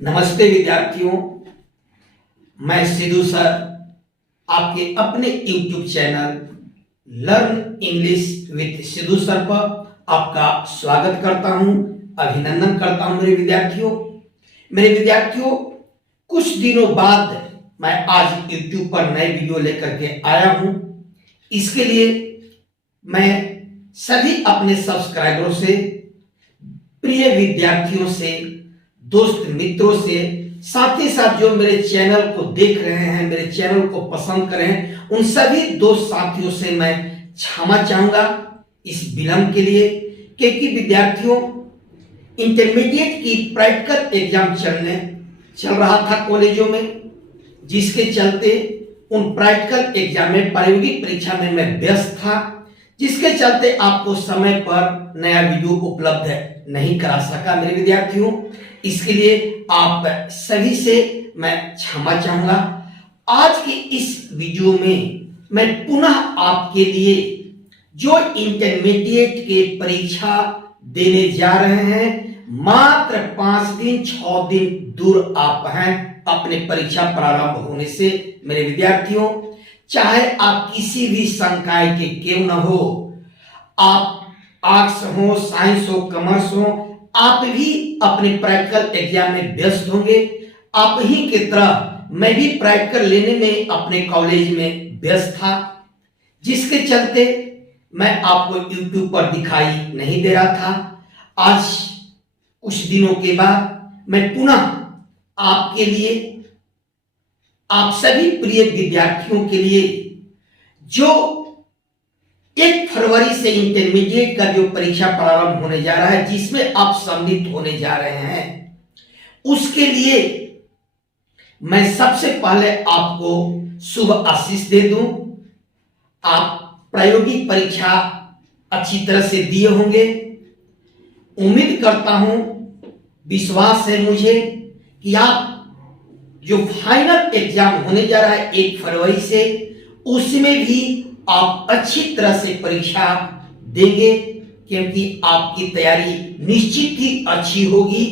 नमस्ते विद्यार्थियों, मैं सिद्धू सर आपके अपने YouTube channel learn English with Sidhu sir पर आपका स्वागत करता हूं, अभिनंदन करता हूं। मेरे विद्यार्थियों, कुछ दिनों बाद मैं आज YouTube पर नए वीडियो लेकर के आया हूं। इसके लिए मैं सभी अपने सब्सक्राइबरों से, प्रिय विद्यार्थियों से, दोस्त मित्रों से, साथ ही साथ जो मेरे चैनल को देख रहे हैं, मेरे चैनल को पसंद कर रहे हैं, उन सभी दोस्त साथियों से मैं क्षमा चाहूंगा इस विलंब के लिए, क्योंकि विद्यार्थियों इंटरमीडिएट की प्रैक्टिकल एग्जाम चल रहा था कॉलेजों में, जिसके चलते उन प्रैक्टिकल एग्जाम में, प्रायोगिक परीक्षा में मैं व्यस्त था, जिसके चलते आपको समय पर नया वीडियो उपलब्ध नहीं करा सका मेरे विद्यार्थियों। इसके लिए आप सभी से मैं क्षमा चाहूंगा। आज की इस वीडियो में मैं पुनः आपके लिए जो इंटरमीडिएट के परीक्षा देने जा रहे हैं, मात्र 5 दिन 6 दिन दूर आप हैं अपने परीक्षा प्रारंभ होने से मेरे विद्यार्थियों। चाहे आप किसी भी संकाय के क्यों न हो, आप आर्ट्स हो, साइंस हो, कॉमर्स हो, आप भी अपने प्रैक्टिकल एग्जाम में व्यस्त होंगे। आप ही की तरह मैं भी प्रैक्टिकल लेने में अपने कॉलेज में व्यस्त था, जिसके चलते मैं आपको YouTube पर दिखाई नहीं दे रहा था। आज कुछ दिनों के बाद मैं पुनः आपके लिए, आप सभी प्रिय विद्यार्थियों के लिए, जो 1 फरवरी से इंटरमीडिएट का जो परीक्षा प्रारंभ होने जा रहा है, जिसमें आप सम्मिलित होने जा रहे हैं, उसके लिए मैं सबसे पहले आपको शुभ आशीष दे दूं। आप प्रायोगिक परीक्षा अच्छी तरह से दिए होंगे। उम्मीद करता हूं, विश्वास है मुझे कि आप जो फाइनल एग्जाम होने जा रहा है 1 फरवरी से, उसमें भी आप अच्छी तरह से परीक्षा देंगे, क्योंकि आपकी तैयारी निश्चित ही अच्छी होगी,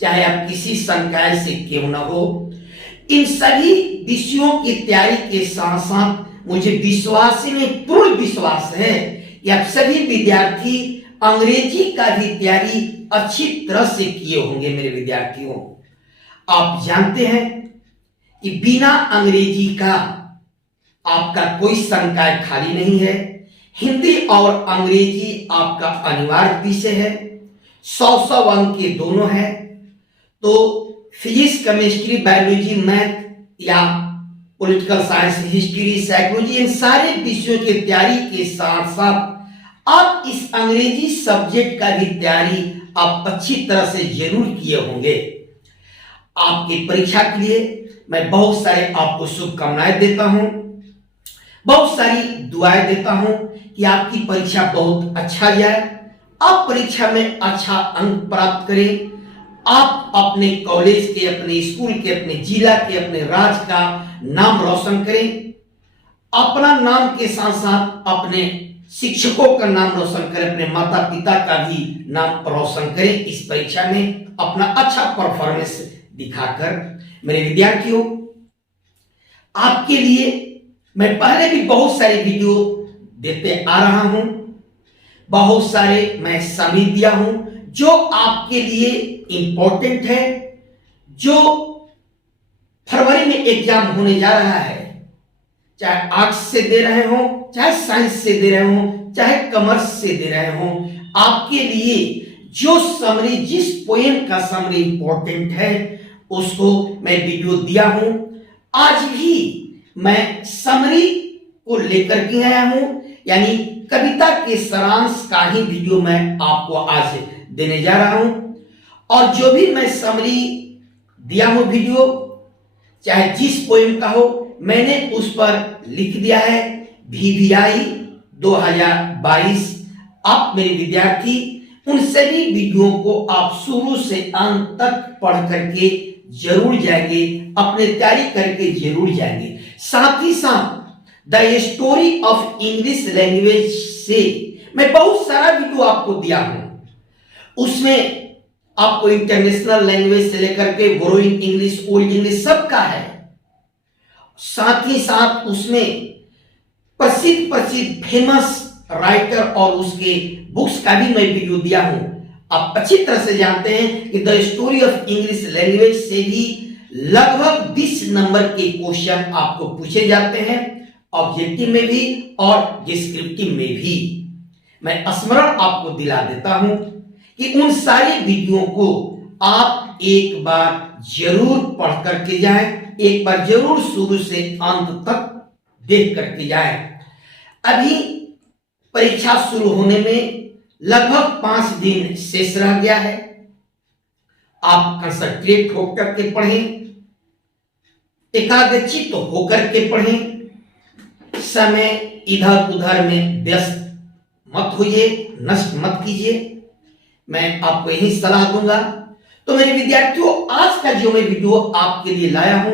चाहे आप किसी संकाय से क्यों न हो। इन सभी विषयों की तैयारी के साथ साथ मुझे विश्वास में पूर्ण विश्वास है कि आप सभी विद्यार्थी अंग्रेजी का भी तैयारी अच्छी तरह से किए होंगे मेरे विद्यार्थियों। आप जानते हैं कि बिना अंग्रेजी का आपका कोई संकाय खाली नहीं है। हिंदी और अंग्रेजी आपका अनिवार्य विषय है। 100 अंक के दोनों है। तो फिजिक्स, केमिस्ट्री, बायोलॉजी, मैथ या पॉलिटिकल साइंस, हिस्ट्री, साइकोलॉजी, इन सारे विषयों की तैयारी के साथ साथ आप इस अंग्रेजी सब्जेक्ट का भी तैयारी आप अच्छी तरह से जरूर किए होंगे। आपकी परीक्षा के लिए मैं बहुत सारे आपको शुभकामनाएं देता हूं, बहुत सारी दुआएं देता हूं कि आपकी परीक्षा बहुत अच्छा जाए, आप परीक्षा में अच्छा अंक प्राप्त करें, आप अपने कॉलेज के, अपने स्कूल के, अपने जिला के, अपने राज्य का नाम रोशन करें, अपना नाम के साथ साथ अपने शिक्षकों का नाम रोशन करें, अपने माता पिता का भी नाम रोशन करें। इस परीक्षा में अपना अच्छा परफॉर्मेंस दिखाकर मेरे विद्यार्थियों, आपके लिए मैं पहले भी बहुत सारे वीडियो देते आ रहा हूं, बहुत सारे मैं समय दिया हूं जो आपके लिए इंपॉर्टेंट है, जो फरवरी में एग्जाम होने जा रहा है, चाहे आर्ट्स से दे रहे हो, चाहे साइंस से दे रहे हो, चाहे कॉमर्स से दे रहे हो, आपके लिए जो समरी, जिस पोएम का समरी इंपॉर्टेंट है, उसको मैं वीडियो दिया हूं। आज भी मैं समरी को लेकर के आया हूं, यानी कविता के सारांश का ही वीडियो मैं आपको आज देने जा रहा हूं। और जो भी मैं समरी दिया हूं वीडियो, चाहे जिस पोएम का हो, मैंने उस पर लिख दिया है VVI 2022। आप मेरे विद्यार्थी उन सभी वीडियो को आप शुरू से अंत तक पढ़ करके जरूर जाएंगे, अपने तैयारी करके जरूर जाएंगे। साथ ही साथ the story of English language से मैं बहुत सारा वीडियो आपको दिया हूं, उसमें आपको इंटरनेशनल लैंग्वेज से लेकर के बोरोइंग इंग्लिश, ओल्ड इंग्लिश सबका है। साथ ही साथ उसमें प्रसिद्ध प्रसिद्ध फेमस राइटर और उसके बुक्स का भी मैं वीडियो दिया हूं। आप अच्छी तरह से जानते हैं कि the story of English language से भी लगभग 20 नंबर के क्वेश्चन आपको पूछे जाते हैं, ऑब्जेक्टिव में भी और डिस्क्रिप्टिव में भी। मैं स्मरण आपको दिला देता हूं कि उन सारी वीडियो को आप एक बार जरूर पढ़ करके जाएं, एक बार जरूर शुरू से अंत तक देख करके जाएं। अभी परीक्षा शुरू होने में लगभग 5 दिन शेष रह गया है। आप कंसंट्रेट होकर के पढ़ें, एकाग्रचित्त होकर के पढ़ें, समय इधर उधर में व्यस्त मत होइए, नष्ट मत कीजिए। मैं आपको यही सलाह दूंगा। तो मेरे विद्यार्थियों, आज का जो मैं वीडियो आपके लिए लाया हूं,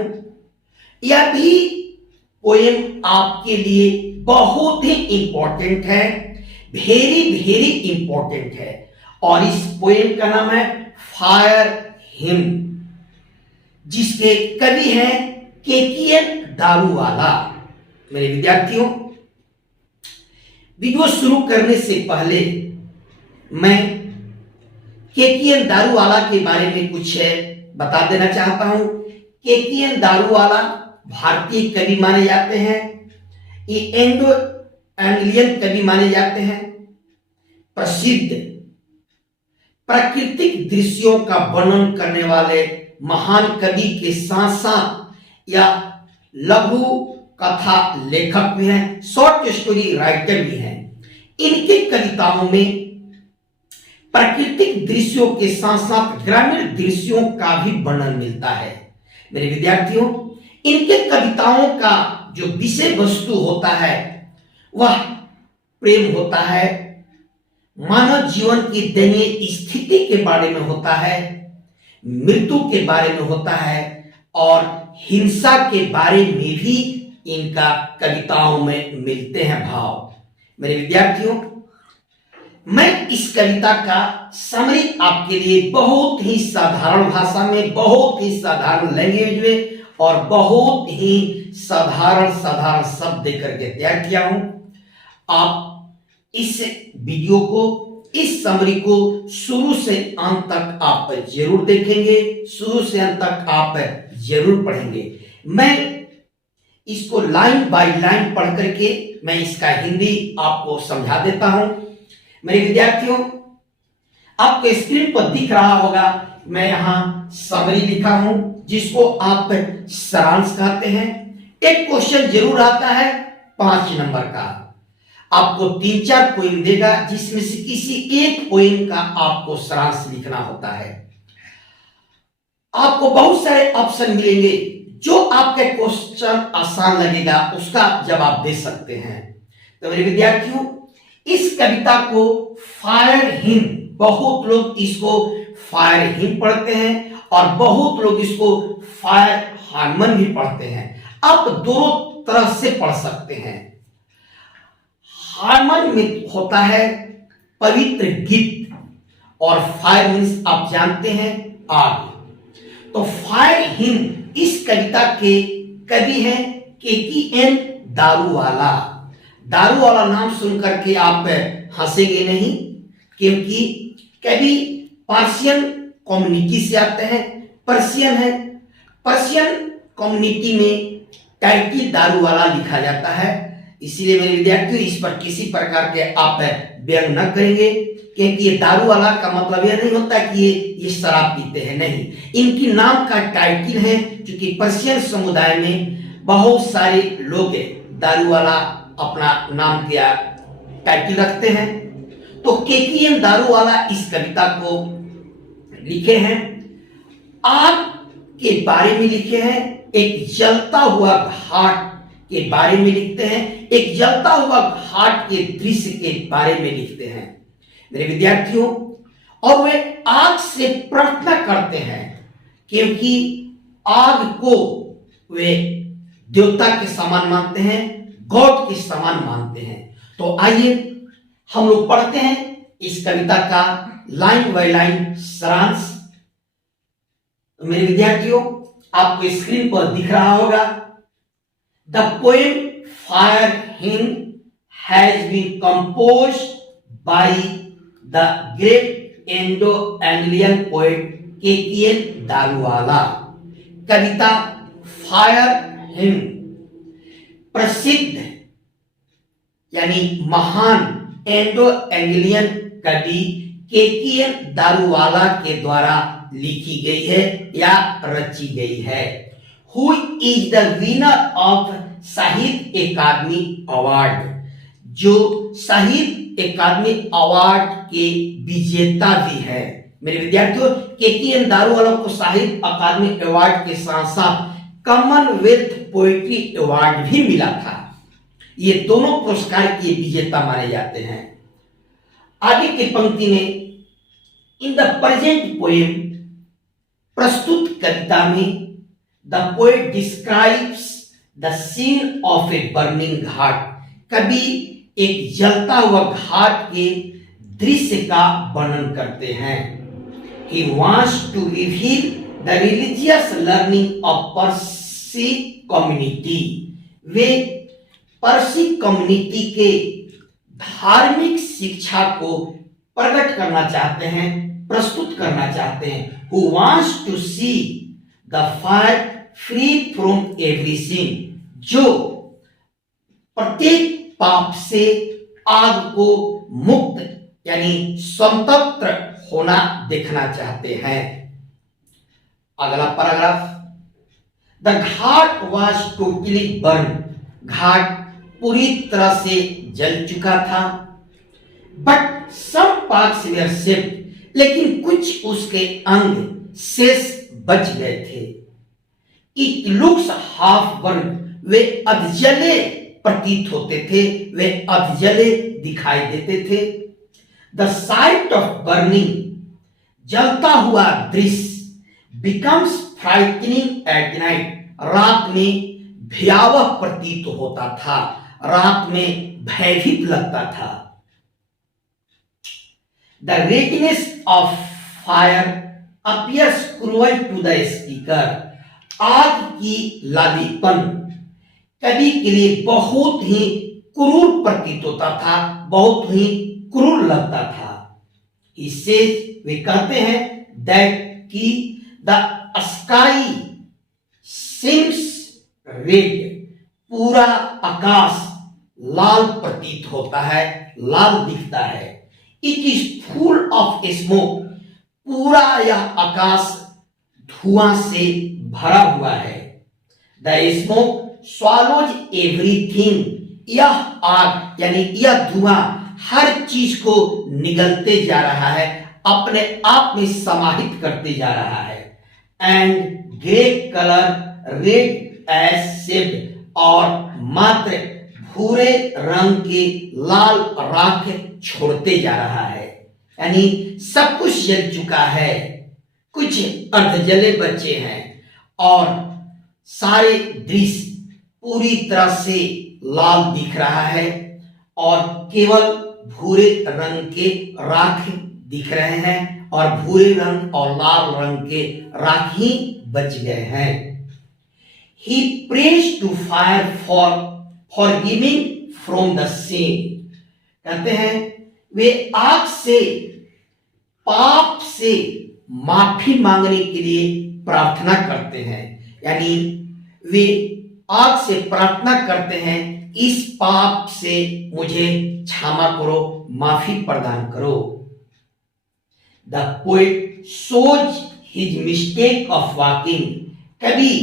यह भी पोएम आपके लिए बहुत ही इंपॉर्टेंट है, वेरी वेरी इंपॉर्टेंट है। और इस पोएम का नाम है फायर हिम, जिसके कवि हैं केकीएन दारूवाला। मेरे विद्यार्थियों, वीडियो शुरू करने से पहले मैं केकीएन दारूवाला के बारे में कुछ बता देना चाहता हूं। केकीएन दारूवाला भारतीय कवि माने जाते हैं, ये एंग्लो एंग्लियन कवि माने जाते हैं। प्रसिद्ध प्राकृतिक दृश्यों का वर्णन करने वाले महान कवि के साथ साथ या लघु कथा लेखक भी हैं, शॉर्ट स्टोरी राइटर भी हैं। इनके कविताओं में प्राकृतिक दृश्यों के साथ साथ ग्रामीण दृश्यों का भी वर्णन मिलता है। मेरे विद्यार्थियों, इनके कविताओं का जो विषय वस्तु होता है वह प्रेम होता है, मानव जीवन की दयनीय स्थिति के बारे में होता है, मृत्यु के बारे में होता है और हिंसा के बारे में भी इनका कविताओं में मिलते हैं भाव। मेरे विद्यार्थियों, मैं इस कविता का समरी आपके लिए बहुत ही साधारण भाषा में, बहुत ही साधारण लैंग्वेज में और बहुत ही साधारण साधारण शब्द देकर के तैयार किया हूं। आप इस वीडियो को, इस समरी को शुरू से अंत तक आप जरूर देखेंगे, शुरू से अंत तक आप जरूर पढ़ेंगे। मैं इसको लाइन बाय लाइन पढ़ करके मैं इसका हिंदी आपको समझा देता हूं। मेरे विद्यार्थियों, आपको स्क्रीन पर दिख रहा होगा, मैं यहां समरी लिखा हूं, जिसको आप सारांश कहते हैं। एक क्वेश्चन जरूर आता है 5 नंबर का, आपको 3-4 पोइम देगा, जिसमें से किसी एक पोइम का आपको सारांश लिखना होता है। आपको बहुत सारे ऑप्शन मिलेंगे, जो आपके क्वेश्चन आसान लगेगा उसका जवाब दे सकते हैं। तो मेरे विद्यार्थियों, इस कविता को फायर हिम, बहुत लोग इसको फायर हिम पढ़ते हैं और बहुत लोग इसको फायर हार्मन भी पढ़ते हैं। आप दोनों तरह से पढ़ सकते हैं। हार्मन में होता है पवित्र गीत और फायर मीन्स आप जानते हैं आग। तो फायर हिम इस कविता के कवि हैं केकीएन दारूवाला। दारूवाला नाम सुनकर के आप हंसेंगे नहीं, क्योंकि कवि पर्शियन कम्युनिटी से आते हैं, पर्शियन है। पर्शियन कम्युनिटी में टाइटिल दारूवाला लिखा जाता है, इसीलिए मेरे विद्यार्थियों, इस पर किसी प्रकार के आप व्यंग न करेंगे, क्योंकि ये दारूवाला का मतलब यह नहीं होता कि ये शराब पीते हैं, नहीं। इनकी नाम का टाइटिल है, क्योंकि पर्शियन समुदाय में बहुत सारे लोग दारूवाला अपना नाम दिया टाइटिल रखते हैं। तो केकीएन दारूवाला इस कविता को लिखे हैं, आग के बारे में लिखे हैं, एक जलता हुआ घाट के बारे में लिखते हैं, एक जलता हुआ घाट के दृश्य के बारे में लिखते हैं। मेरे विद्यार्थियों, और वे आग से प्रार्थना करते हैं, क्योंकि आग को वे देवता के समान मानते हैं, गॉड के समान मानते हैं। तो आइए हम लोग पढ़ते हैं इस कविता का लाइन बाय लाइन सारांश। तो मेरे विद्यार्थियों, आपको स्क्रीन पर दिख रहा होगा, the poem fire him has been compose by the great Indo Anglian poet K Daruwalla. Kavita fire him प्रसिद्ध यानी महान इंडो एंग्लियन कवि के दारूवाला के द्वारा लिखी गई है या रची गई है। Who is the winner of साहित्य अकादमी अवार्ड, जो साहित्य अकादमी अवार्ड के विजेता भी है। मेरे विद्यार्थियों, के दारूवाला को साहित्य अकादमी अवार्ड के साथ साथ कॉमनवेल्थ पोएट्री अवार्ड भी मिला था। ये दोनों पुरस्कार के विजेता माने जाते हैं। आगे की पंक्ति में, इन द प्रेजेंट पोएम, प्रस्तुत कविता में, the poet describes the scene of a burning ghat, कवि एक जलता हुआ घाट के दृश्य का वर्णन करते हैं। He wants to reveal the religious learning of pursed community, way pursed community के धार्मिक शिक्षा को प्रकट करना चाहते हैं, प्रस्तुत करना चाहते हैं। Who wants to see the fire free from everything, जो प्रत्येक पाप से आग को मुक्त यानी स्वतंत्र होना देखना चाहते हैं। अगला paragraph, the ghat was totally burn, घाट पूरी तरह से जल चुका था। But some parts were saved, लेकिन कुछ उसके अंग शेष बच गए थे। इट लुक्स हाफ बर्न, वे अधजले प्रतीत होते थे, वे अधजले दिखाई देते थे। द साइट ऑफ बर्निंग, जलता हुआ दृश्य, बिकम्स फ्राइटनिंग एट नाइट, रात में भयावह प्रतीत होता था, रात में भयभीत लगता था। The redness of fire appears cruel to the speaker, आग की लालीपन कवि के लिए बहुत ही क्रूर प्रतीत होता था, बहुत ही क्रूर लगता था। इससे वे कहते हैं दैट कि द स्काई सीम्स रेड, पूरा आकाश लाल प्रतीत होता है, लाल दिखता है। It is full of smoke, पूरा यह आकाश धुआं से भरा हुआ है। द स्मोक स्वॉलोज एवरीथिंग, यह आग यानी यह धुआं हर चीज को निगलते जा रहा है, अपने आप में समाहित करते जा रहा है। And grey colour red as shade, और मात्र भूरे रंग के लाल राख छोड़ते जा रहा है। यानी सब कुछ जल चुका है, कुछ अर्धजले बचे हैं और सारे दृश्य पूरी तरह से लाल दिख रहा है और केवल भूरे रंग के राख दिख रहे हैं और भूरे रंग और लाल रंग के राख ही बच गए हैं। He prays to fire for forgiving from the sin, कहते हैं वे आग से, पाप से माफी मांगने के लिए प्रार्थना करते हैं। यानी वे आग से प्रार्थना करते हैं, इस पाप से मुझे क्षमा करो, माफी प्रदान करो। The poet shows his mistake of walking, कभी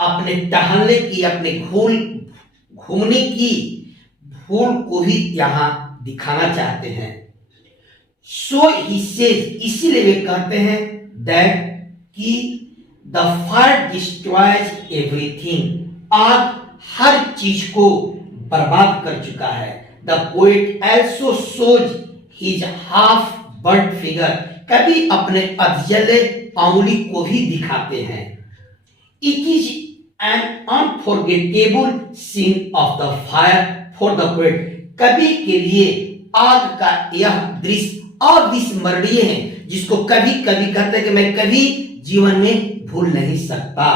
अपने टहलने की, अपने घूमने की भूल को भी यहां दिखाना चाहते हैं। So he says, इसीलिए वे कहते हैं that कि the fire destroys everything, आग हर चीज को बर्बाद कर चुका है। The poet also shows his half burnt finger, कभी अपने अधजले अंगुली को भी दिखाते हैं। It is an unforgettable scene of the fire for the poet, कवि के लिए आग का यह दृश्य अविस्मरणीय है, जिसको कभी कभी कहते हैं कि मैं कभी जीवन में भूल नहीं सकता।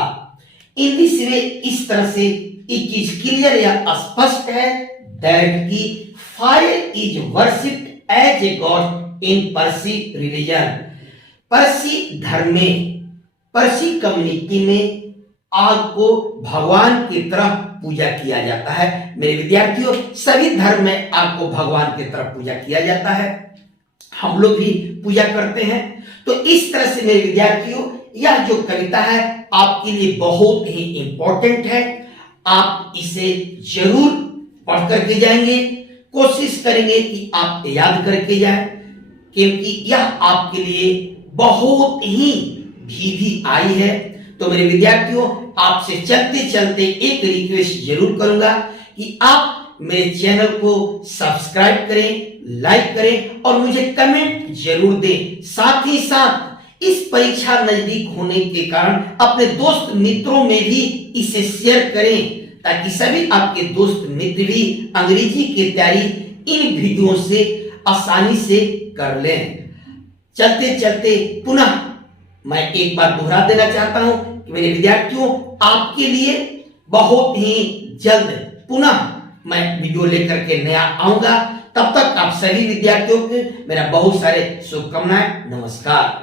इन दिस वे, इस तरह से इट इज क्लियर या स्पष्ट है दैट की fire is worshipped as a god in Parsi religion. Parsi धर्म में, पर्सी कम्युनिटी में आग को भगवान की तरह पूजा किया जाता है। मेरे विद्यार्थियों, सभी धर्म में आग को भगवान की तरह पूजा किया जाता है, हम लोग भी पूजा करते हैं। तो इस तरह से मेरे विद्यार्थियों, यह जो कविता है आपके लिए बहुत ही इंपॉर्टेंट है। आप इसे जरूर पढ़ करके जाएंगे, कोशिश करेंगे कि आप याद करके जाएं, क्योंकि यह आपके लिए बहुत ही भी आई है। तो मेरे विद्यार्थियों, आपसे चलते चलते एक रिक्वेस्ट जरूर करूंगा कि आप मेरे चैनल को सब्सक्राइब करें, लाइक करें और मुझे कमेंट जरूर दें। साथ ही साथ इस परीक्षा नजदीक होने के कारण अपने दोस्त मित्रों में भी इसे शेयर करें, ताकि सभी आपके दोस्त मित्र भी अंग्रेजी की तैयारी इन वीडियो से आसानी से कर लें। चलते चलते पुनः मैं एक बार दोहरा देना चाहता हूं कि मेरे विद्यार्थियों, आपके लिए बहुत ही जल्द पुनः मैं वीडियो लेकर के नया आऊंगा। तब तक आप सभी विद्यार्थियों को मेरा बहुत सारे शुभकामनाएं। नमस्कार।